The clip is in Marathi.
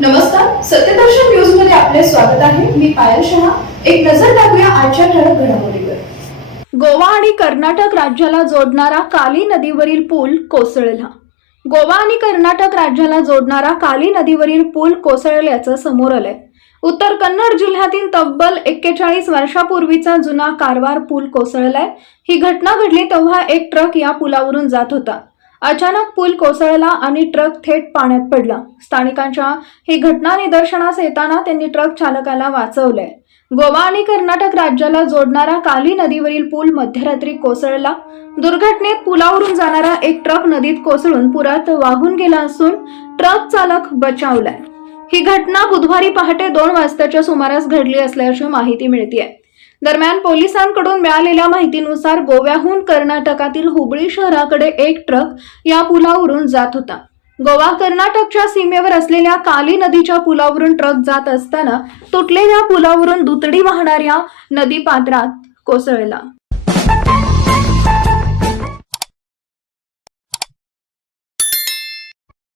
नमस्कार सत्यदर्शन न्यूजमध्ये आपले स्वागत आहे. मी पायल शहा. एक नजर टाकूया आजच्या ठळक घडामोडीवर. गोवा आणि कर्नाटक राज्याला जोडणारा काली नदीवरील पूल कोसळला. गोवा आणि कर्नाटक राज्याला जोडणारा काली नदीवरील पूल कोसळल्याचं समोर आलंय. उत्तर कन्नड जिल्ह्यातील तब्बल एक्केचाळीस वर्षापूर्वीचा जुना कारवार पूल कोसळलाय. ही घटना घडली तेव्हा एक ट्रक या पुलावरून जात होता. अचानक पूल कोसळला आणि ट्रक थेट पाण्यात पडला. स्थानिकांच्या ही घटना निदर्शनास येताना त्यांनी ट्रक चालकाला वाचवलंय. गोवा आणि कर्नाटक राज्याला जोडणारा काली नदीवरील पूल मध्यरात्री कोसळला. दुर्घटनेत पुलावरून जाणारा एक ट्रक नदीत कोसळून पुरात वाहून गेला असून ट्रक चालक बचावलाय. ही घटना बुधवारी पहाटे दोन वाजताच्या सुमारास घडली असल्याची माहिती मिळतीये. दरम्यान पोलिसांकडून मिळालेल्या माहितीनुसार गोव्याहून कर्नाटकातील हुबळी शहराकडे एक ट्रक या पुलावरून जात होता. गोवा कर्नाटकच्या सीमेवर असलेल्या काली नदीच्या पुलावरून ट्रक जात असताना तुटलेल्या पुलावरून दुतडी वाहणाऱ्या नदी पात्रात कोसळला.